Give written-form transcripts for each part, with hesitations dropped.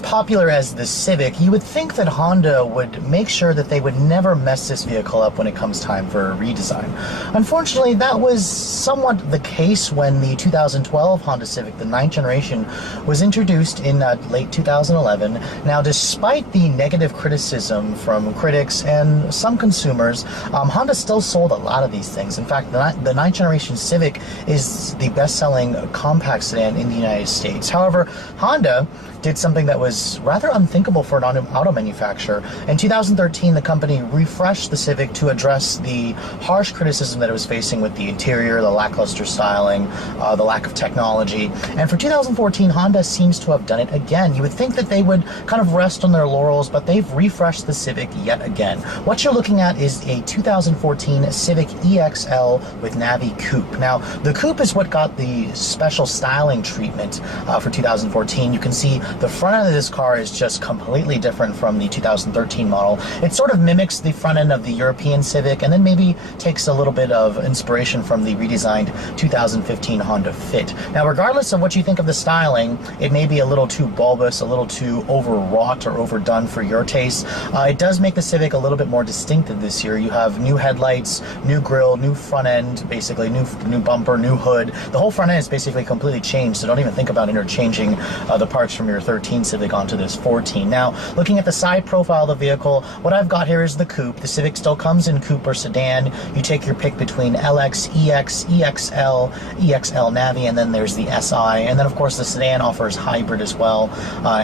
as popular as the Civic, you would think that Honda would make sure that they would never mess this vehicle up when it comes time for a redesign. Unfortunately, that was somewhat the case when the 2012 Honda Civic, the 9th generation, was introduced in late 2011. Now, despite the negative criticism from critics and some consumers, Honda still sold a lot of these things. In fact, the 9th generation Civic is the best-selling compact sedan in the United States. However, Honda did something that was rather unthinkable for an auto manufacturer. In 2013, the company refreshed the Civic to address the harsh criticism that it was facing with the interior, the lackluster styling, the lack of technology. And for 2014, Honda seems to have done it again. You would think that they would kind of rest on their laurels, but they've refreshed the Civic yet again. What you're looking at is a 2014 Civic EXL with Navi Coupe. Now, the Coupe is what got the special styling treatment for 2014. You can see the front end of this car is just completely different from the 2013 model. It sort of mimics the front end of the European Civic and then maybe takes a little bit of inspiration from the redesigned 2015 Honda Fit. Now, regardless of what you think of the styling, it may be a little too bulbous, a little too overwrought or overdone for your taste. It does make the Civic a little bit more distinctive this year. You have new headlights, new grille, new front end, basically new bumper, new hood. The whole front end is basically completely changed, so don't even think about interchanging the parts from your 13 Civic onto this 14. Now, looking at the side profile of the vehicle, what I've got here is the Coupe. The Civic still comes in Coupe or sedan. You take your pick between LX, EX, EXL, EXL Navi, and then there's the SI. And then, of course, the sedan offers hybrid as well,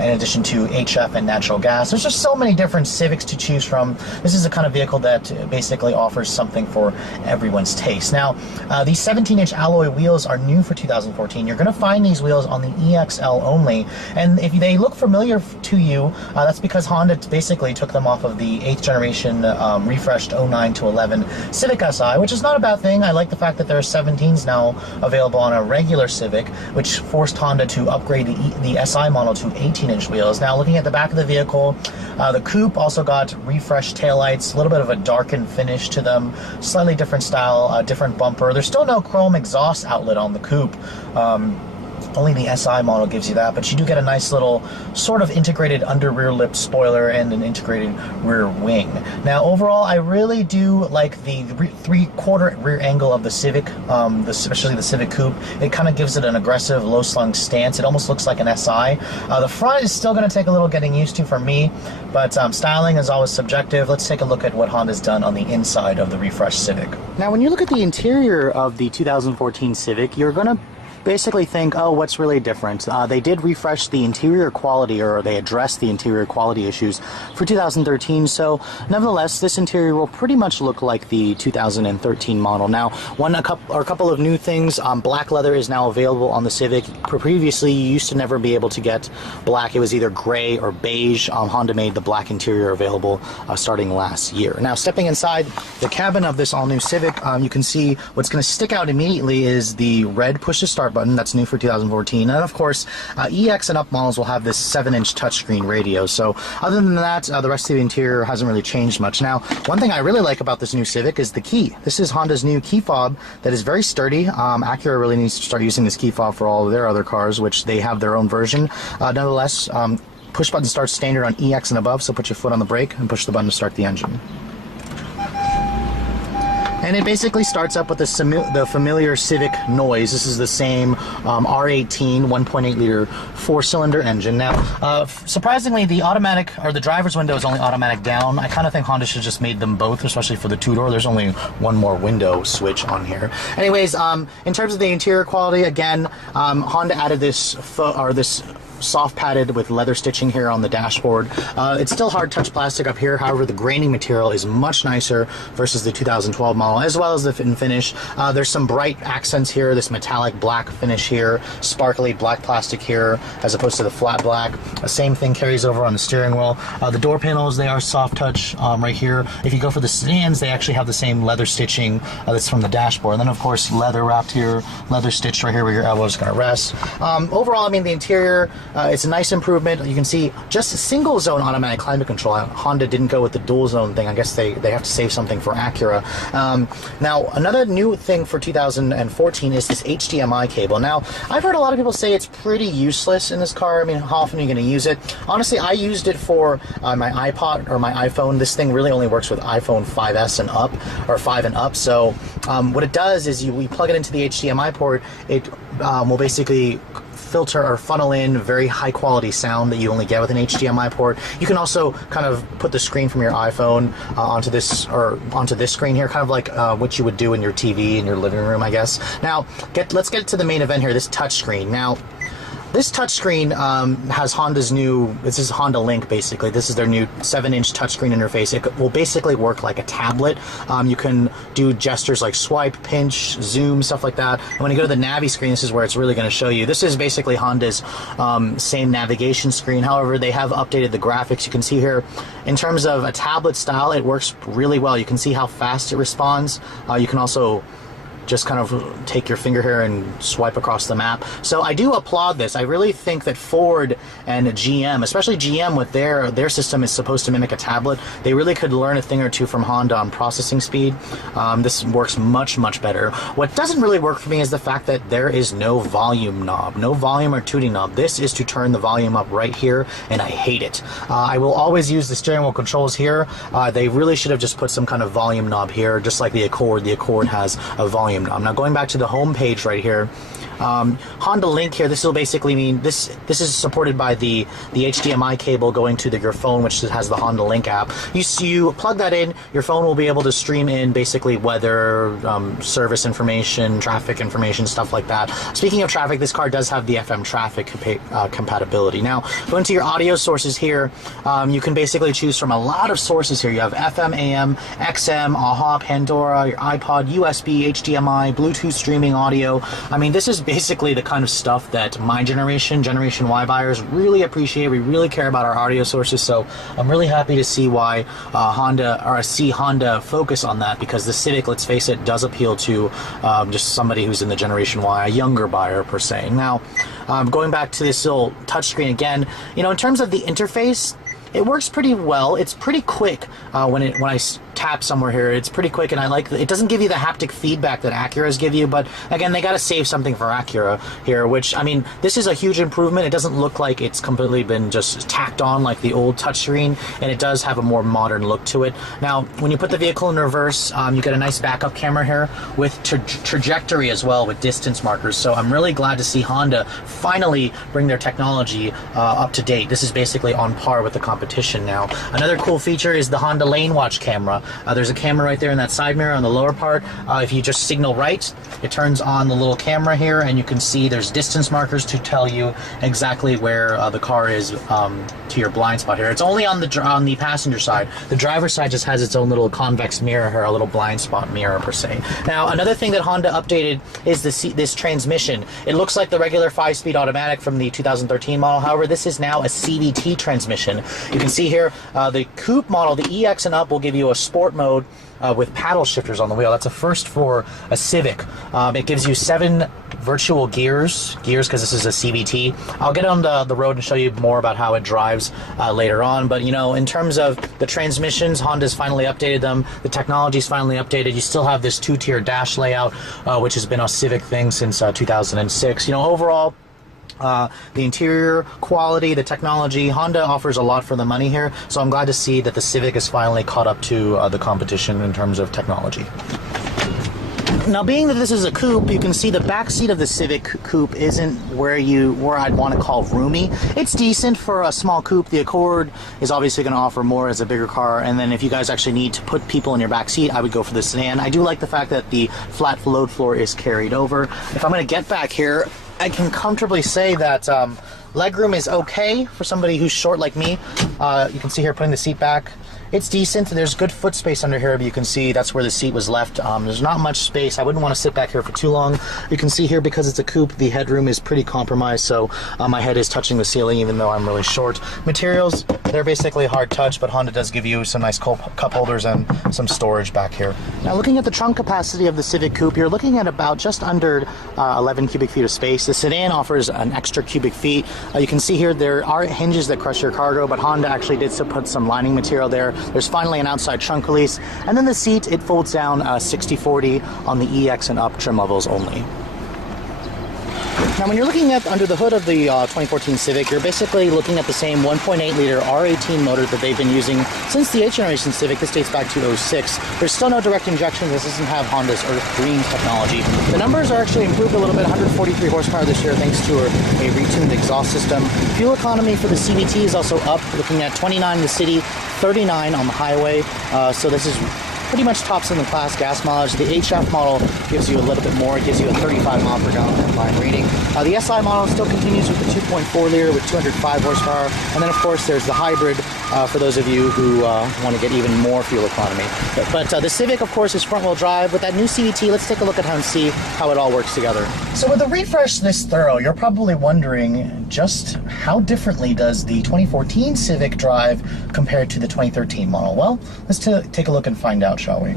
in addition to HF and natural gas. There's just so many different Civics to choose from. This is the kind of vehicle that basically offers something for everyone's taste. Now, these 17-inch alloy wheels are new for 2014. You're going to find these wheels on the EXL only, and if they look familiar to you, that's because Honda basically took them off of the 8th generation refreshed 09 to 11 Civic Si, which is not a bad thing. I like the fact that there are 17s now available on a regular Civic, which forced Honda to upgrade the SI model to 18-inch wheels. Now, looking at the back of the vehicle, the Coupe also got refreshed taillights, a little bit of a darkened finish to them, slightly different style, different bumper. There's still no chrome exhaust outlet on the Coupe. Only the SI model gives you that, but you do get a nice little sort of integrated under rear lip spoiler and an integrated rear wing. Now, overall, I really do like the 3/4 rear angle of the Civic, especially the Civic Coupe. It kind of gives it an aggressive, low-slung stance. It almost looks like an SI. The front is still going to take a little getting used to for me, but styling is always subjective. Let's take a look at what Honda's done on the inside of the refreshed Civic. Now, when you look at the interior of the 2014 Civic, you're going to basically think, oh, what's really different? They did refresh the interior quality, or they addressed the interior quality issues for 2013, so nevertheless, this interior will pretty much look like the 2013 model. Now, a couple of new things. Black leather is now available on the Civic. Previously, you used to never be able to get black. It was either gray or beige. Honda made the black interior available starting last year. Now, stepping inside the cabin of this all-new Civic, you can see what's going to stick out immediately is the red push-to-start button. That's new for 2014. And of course, EX and up models will have this 7-inch touchscreen radio. So other than that, the rest of the interior hasn't really changed much. Now, one thing I really like about this new Civic is the key. This is Honda's new key fob that is very sturdy. Acura really needs to start using this key fob for all of their other cars, which they have their own version. Nonetheless, push button starts standard on EX and above, so put your foot on the brake and push the button to start the engine. And it basically starts up with the familiar Civic noise. This is the same R18 1.8 liter 4-cylinder engine. Now, surprisingly, the automatic, or the driver's window is only automatic down. I kind of think Honda should just made them both, especially for the two-door. There's only one more window switch on here. Anyways, in terms of the interior quality, again, Honda added this soft padded with leather stitching here on the dashboard. It's still hard touch plastic up here, however the graining material is much nicer versus the 2012 model, as well as the fit and finish. There's some bright accents here, this metallic black finish here, sparkly black plastic here as opposed to the flat black. The same thing carries over on the steering wheel. The door panels, they are soft touch right here. If you go for the sedans, they actually have the same leather stitching that's from the dashboard. And then of course leather wrapped here, leather stitched right here where your elbow is going to rest. Overall, I mean, the interior It's a nice improvement. You can see just a single zone automatic climate control. Honda didn't go with the dual zone thing. I guess they have to save something for Acura. Now, another new thing for 2014 is this HDMI cable. Now, I've heard a lot of people say it's pretty useless in this car. I mean, how often are you going to use it? Honestly, I used it for my iPod or my iPhone. This thing really only works with iPhone 5S and up, or 5 and up. So what it does is we plug it into the HDMI port. It will basically filter or funnel in very high quality sound that you only get with an HDMI port. You can also kind of put the screen from your iPhone onto this screen here, kind of like what you would do in your TV in your living room, I guess. Now, let's get to the main event here, this touch screen. Now, this touchscreen has Honda's new, this is Honda Link basically. This is their new 7-inch touchscreen interface. It will basically work like a tablet. You can do gestures like swipe, pinch, zoom, stuff like that. And when you go to the Navi screen, this is where it's really going to show you. This is basically Honda's same navigation screen. However, they have updated the graphics. You can see here, in terms of a tablet style, it works really well. You can see how fast it responds. You can also just kind of take your finger here and swipe across the map. So I do applaud this. I really think that Ford and GM, especially GM with their system is supposed to mimic a tablet, they really could learn a thing or two from Honda on processing speed. This works much, much better. What doesn't really work for me is the fact that there is no volume knob, no volume or tuning knob. This is to turn the volume up right here, and I hate it. I will always use the steering wheel controls here. They really should have just put some kind of volume knob here, just like the Accord. The Accord has a volume knob. Now going back to the home page right here, Honda Link here, this will basically mean this is supported by the HDMI cable going to your phone, which has the Honda Link app. You plug that in, your phone will be able to stream in basically weather, service information, traffic information, stuff like that. Speaking of traffic, this car does have the FM traffic compatibility. Now, going to your audio sources here, you can basically choose from a lot of sources here. You have FM, AM, XM, AHA, Pandora, your iPod, USB, HDMI, Bluetooth streaming audio. I mean, this is basically the kind of stuff that my Generation Y buyers really appreciate. We really care about our audio sources, so I'm really happy to see why Honda focus on that, because the Civic, let's face it, does appeal to just somebody who's in the Generation Y, a younger buyer per se. Now, going back to this little touchscreen again, you know, in terms of the interface, it works pretty well. It's pretty quick when I tap somewhere here. It's pretty quick, and I like it. Doesn't give you the haptic feedback that Acuras give you, but again, they got to save something for Acura here, which, I mean, this is a huge improvement. It doesn't look like it's completely been just tacked on like the old touchscreen, and it does have a more modern look to it. Now, when you put the vehicle in reverse, you get a nice backup camera here with trajectory as well, with distance markers. So I'm really glad to see Honda finally bring their technology up to date. This is basically on par with the competition now. Another cool feature is the Honda Lane Watch camera. There's a camera right there in that side mirror on the lower part. If you just signal right, it turns on the little camera here, and you can see there's distance markers to tell you exactly where the car is to your blind spot here. It's only on the passenger side. The driver's side just has its own little convex mirror here, a little blind spot mirror per se. Now, another thing that Honda updated is this transmission. It looks like the regular 5-speed automatic from the 2013 model. However, this is now a CVT transmission. You can see here the Coupe model, the EX and up, will give you a sport mode with paddle shifters on the wheel. That's a first for a Civic. It gives you 7 virtual gears because this is a CVT. I'll get on the road and show you more about how it drives later on, but you know, in terms of the transmissions, Honda's finally updated them. The technology's finally updated. You still have this 2-tier dash layout, which has been a Civic thing since 2006. You know, overall, the interior quality, the technology, Honda offers a lot for the money here, so I'm glad to see that the Civic is finally caught up to the competition in terms of technology. Now, being that this is a coupe, you can see the back seat of the Civic coupe isn't where I'd want to call roomy. It's decent for a small coupe. The Accord is obviously going to offer more as a bigger car, and then if you guys actually need to put people in your back seat, I would go for the sedan. I do like the fact that the flat load floor is carried over. If I'm going to get back here, I can comfortably say that legroom is okay for somebody who's short like me. You can see here, putting the seat back, it's decent. There's good foot space under here, but you can see that's where the seat was left. There's not much space. I wouldn't want to sit back here for too long. You can see here, because it's a coupe, the headroom is pretty compromised, so my head is touching the ceiling even though I'm really short. Materials, they're basically hard touch, but Honda does give you some nice cup holders and some storage back here. Now looking at the trunk capacity of the Civic Coupe, you're looking at about just under 11 cubic feet of space. The sedan offers an extra cubic feet. You can see here there are hinges that crush your cargo, but Honda actually did put some lining material there. There's finally an outside trunk release, and then the seat, it folds down 60/40 on the EX and up trim levels only. Now when you're looking at under the hood of the 2014 Civic, you're basically looking at the same 1.8 liter R18 motor that they've been using since the 8th generation Civic. This dates back to 06. There's still no direct injection. This doesn't have Honda's Earth Green technology. The numbers are actually improved a little bit, 143 horsepower this year thanks to a retuned exhaust system. Fuel economy for the CVT is also up, looking at 29 in the city, 39 on the highway. So this is pretty much tops in the class gas mileage. The HF model gives you a little bit more. It gives you a 35 mile per gallon headline reading. The SI model still continues with the 2.4 liter with 205 horsepower. And then, of course, there's the hybrid for those of you who want to get even more fuel economy. But the Civic, of course, is front-wheel drive. With that new CVT, let's take a look at and see how it all works together. So with a refresh this thorough, you're probably wondering just how differently does the 2014 Civic drive compared to the 2013 model? Well, let's take a look and find out, shall we?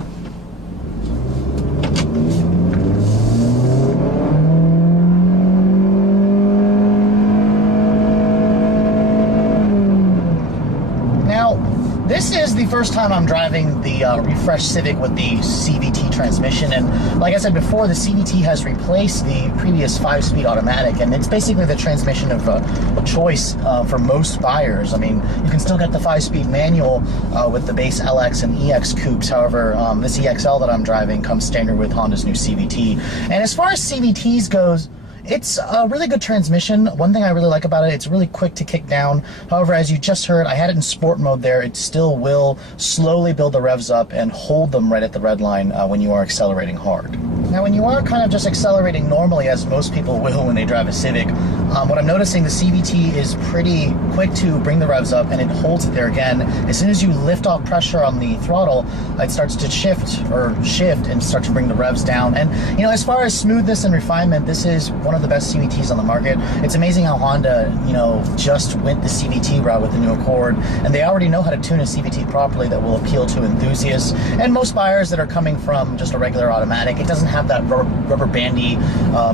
This is the first time I'm driving the refreshed Civic with the CVT transmission, and like I said before, the CVT has replaced the previous 5-speed automatic, and it's basically the transmission of choice for most buyers. I mean, you can still get the 5-speed manual with the base LX and EX coupes. However, this EXL that I'm driving comes standard with Honda's new CVT. And as far as CVTs goes, it's a really good transmission. One thing I really like about it, it's really quick to kick down. However, as you just heard, I had it in sport mode there. It still will slowly build the revs up and hold them right at the red line when you are accelerating hard. Now, when you are kind of just accelerating normally, as most people will when they drive a Civic, what I'm noticing, the CVT is pretty quick to bring the revs up, and it holds it there again. As soon as you lift off pressure on the throttle, it starts to shift and start to bring the revs down. And, you know, as far as smoothness and refinement, this is one of the best CVTs on the market. It's amazing how Honda, you know, just went the CVT route with the new Accord, and they already know how to tune a CVT properly that will appeal to enthusiasts and most buyers that are coming from just a regular automatic. It doesn't have that rubber bandy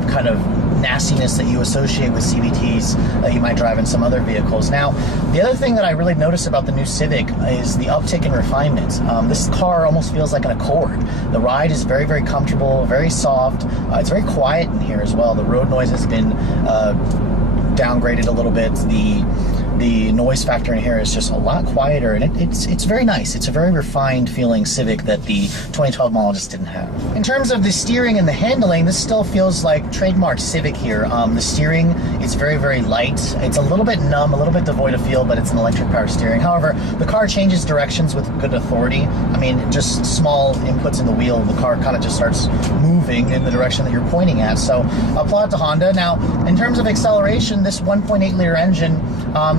kind of nastiness that you associate with CVTs that you might drive in some other vehicles. Now, the other thing that I really noticed about the new Civic is the uptick in refinement. This car almost feels like an Accord. The ride is very, very comfortable, very soft. It's very quiet in here as well. The road noise has been downgraded a little bit. The noise factor in here is just a lot quieter, and it's very nice. It's a very refined feeling Civic that the 2012 model just didn't have. In terms of the steering and the handling, this still feels like trademark Civic here. The steering is very, very light. It's a little bit numb, a little bit devoid of feel, but it's an electric power steering. However, the car changes directions with good authority. I mean, just small inputs in the wheel, the car kind of just starts moving in the direction that you're pointing at. So applaud to Honda. Now, in terms of acceleration, this 1.8 liter engine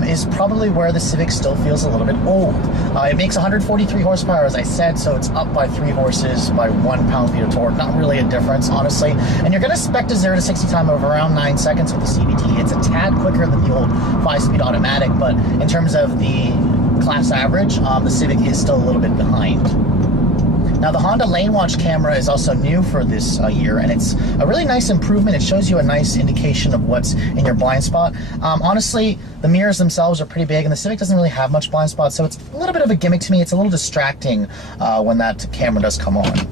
is probably where the Civic still feels a little bit old. It makes 143 horsepower, as I said, so it's up by 3 horses by 1 pound-feet of torque. Not really a difference, honestly. And you're going to expect a 0 to 60 time of around 9 seconds with the CVT. It's a tad quicker than the old 5-speed automatic, but in terms of the class average, the Civic is still a little bit behind. Now, the Honda Lane Watch camera is also new for this year, and it's a really nice improvement. It shows you a nice indication of what's in your blind spot. Honestly, the mirrors themselves are pretty big, and the Civic doesn't really have much blind spot, so it's a little bit of a gimmick to me. It's a little distracting when that camera does come on.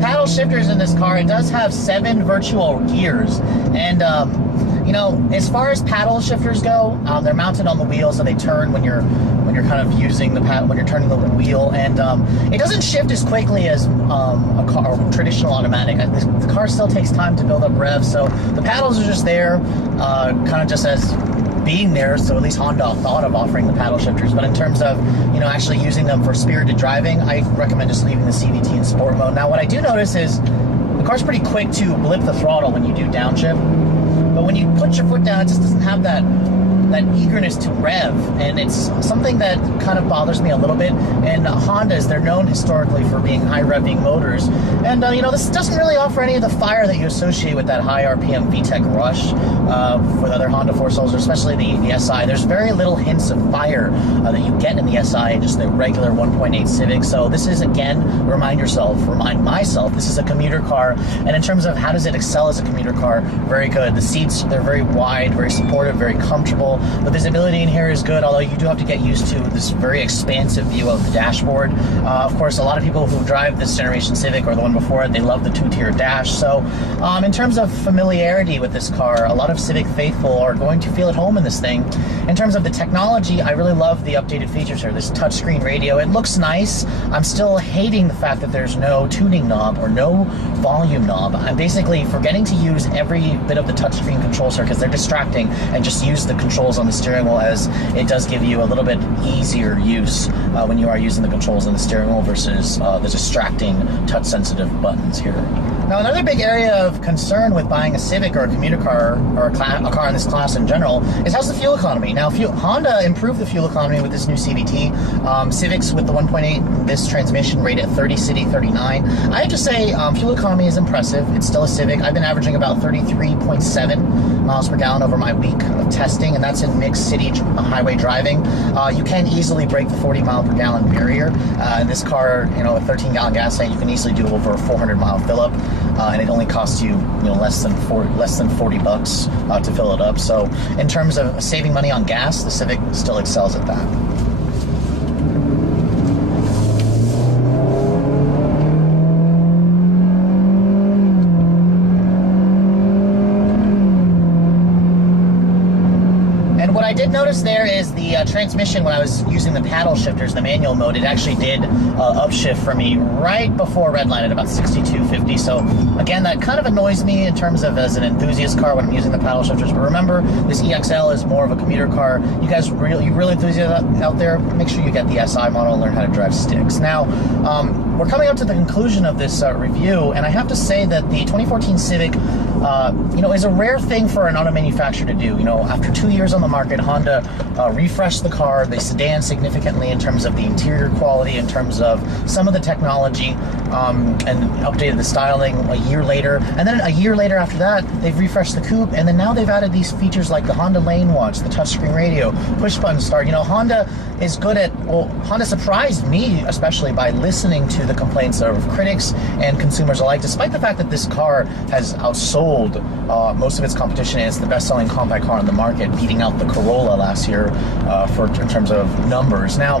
Paddle shifters in this car, it does have 7 virtual gears, and you know, as far as paddle shifters go, they're mounted on the wheel, so they turn when you're kind of using the paddle, when you're turning the wheel, and it doesn't shift as quickly as a traditional automatic. The car still takes time to build up revs, so the paddles are just there, kind of just as being there, so at least Honda thought of offering the paddle shifters. But in terms of, you know, actually using them for spirited driving, I recommend just leaving the CVT in sport mode. Now, what I do notice is the car's pretty quick to blip the throttle when you do downshift, but when you put your foot down, it just doesn't have that that eagerness to rev, and it's something that kind of bothers me a little bit. And Hondas, they're known historically for being high revving motors, and you know, this doesn't really offer any of the fire that you associate with that high RPM VTEC rush with other Honda 4-cylinders, especially the SI. There's very little hints of fire that you get in the SI and just the regular 1.8 Civic. So this is, again, remind myself, this is a commuter car, and in terms of how does it excel as a commuter car, very good. The seats, they're very wide, very supportive, very comfortable. The visibility in here is good, although you do have to get used to this very expansive view of the dashboard. Of course, a lot of people who drive this generation Civic or the one before it, they love the two-tier dash. So in terms of familiarity with this car, a lot of Civic faithful are going to feel at home in this thing. In terms of the technology, I really love the updated features here. This touchscreen radio, it looks nice. I'm still hating the fact that there's no tuning knob or no volume knob. I'm basically forgetting to use every bit of the touchscreen controls here because they're distracting, and just use the controls on the steering wheel, as it does give you a little bit easier use when you are using the controls on the steering wheel versus the distracting touch-sensitive buttons here. Now, another big area of concern with buying a Civic or a commuter car, or a car in this class in general, is how's the fuel economy. Now, Honda improved the fuel economy with this new CVT. Civics with the 1.8, this transmission rate at 30 city, 39. I have to say, fuel economy is impressive. It's still a Civic. I've been averaging about 33.7 miles per gallon over my week of testing, and that's in mixed city highway driving. You can easily break the 40 mile per gallon barrier. In this car, you know, a 13-gallon gas tank, you can easily do over a 400-mile fill up. And it only costs you, less than 40 bucks to fill it up. So in terms of saving money on gas, the Civic still excels at that. I did notice there is the transmission. When I was using the paddle shifters, the manual mode, it actually did upshift for me right before redline at about 6250. So again, that kind of annoys me in terms of as an enthusiast car when I'm using the paddle shifters. But remember, this EXL is more of a commuter car. You guys, you really enthusiasts out there, make sure you get the SI model and learn how to drive sticks. Now, we're coming up to the conclusion of this review, and I have to say that the 2014 Civic, is a rare thing for an auto manufacturer to do. After 2 years on the market, Honda refreshed the car, the sedan, significantly in terms of the interior quality, in terms of some of the technology, and updated the styling a year later. And then a year later after that, they've refreshed the Coupe, and then now they've added these features like the Honda Lane Watch, the touchscreen radio, push button start. Honda is good at, Honda surprised me, especially by listening to the complaints of critics and consumers alike, despite the fact that this car has outsold most of its competition, and it's the best-selling compact car on the market, beating out the Corolla last year in terms of numbers. Now,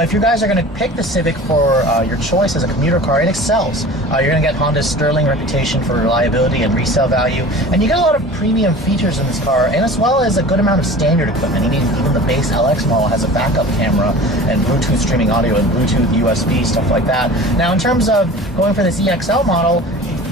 if you guys are going to pick the Civic for your choice as a commuter car, it excels. You're going to get Honda's sterling reputation for reliability and resale value, and you get a lot of premium features in this car, and as well as a good amount of standard equipment. Even the base LX model has a backup camera and Bluetooth streaming audio and Bluetooth USB, stuff like that. Now, in terms of going for this EXL model,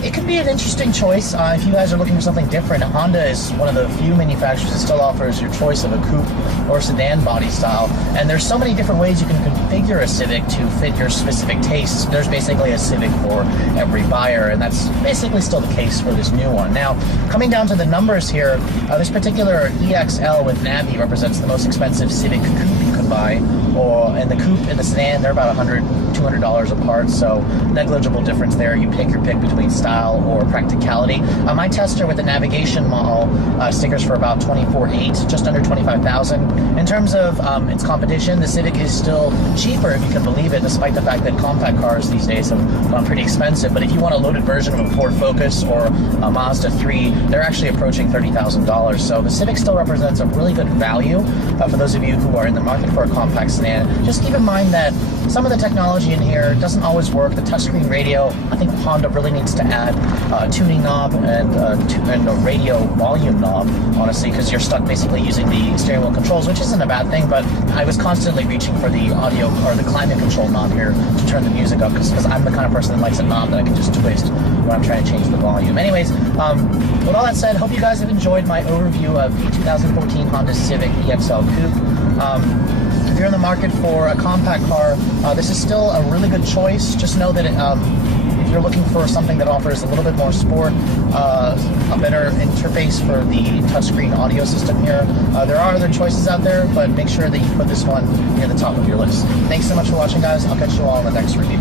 it can be an interesting choice if you guys are looking for something different. Honda is one of the few manufacturers that still offers your choice of a coupe or sedan body style, and there's so many different ways you can configure a Civic to fit your specific tastes. There's basically a Civic for every buyer, and that's basically still the case for this new one. Now, coming down to the numbers here, this particular EXL with Navi represents the most expensive Civic coupe you can buy, and the coupe and the sedan, they're about $200 apart, so negligible difference there. You pick your pick between style or practicality. My tester with the navigation model stickers for about $24,800, just under $25,000. In terms of its competition, the Civic is still cheaper, if you can believe it, despite the fact that compact cars these days have gone pretty expensive. But if you want a loaded version of a Ford Focus or a Mazda 3, they're actually approaching $30,000. So the Civic still represents a really good value for those of you who are in the market for a compact sedan. Just keep in mind that some of the technology in here doesn't always work. The touchscreen radio, I think Honda really needs to add a tuning knob and a radio volume knob, honestly, because you're stuck basically using the steering wheel controls, which isn't a bad thing, but I was constantly reaching for the audio or the climate control knob here to turn the music up, because I'm the kind of person that likes a knob that I can just twist when I'm trying to change the volume. Anyways, with all that said, hope you guys have enjoyed my overview of the 2014 Honda Civic EXL Coupe. If you're in the market for a compact car, this is still a really good choice. Just know that if you're looking for something that offers a little bit more sport, a better interface for the touchscreen audio system here, there are other choices out there, but make sure that you put this one near the top of your list. Thanks so much for watching, guys. I'll catch you all in the next review.